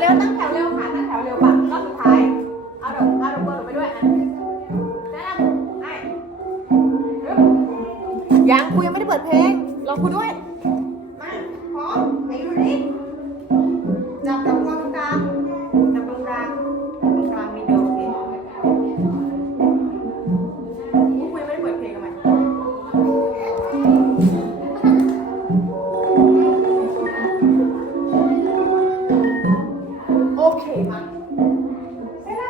เร็วตั้งแถวเร็วค่ะตั้งแถวเร็วปักรอบสุดท้าย เอาดอกเอาดอกบัวลงไปด้วยอันแนะนำไอ้ยังกูยังไม่ได้เปิดเพลงรองกูด้วย มาพร้อมไอ้ยูนี่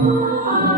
Oh,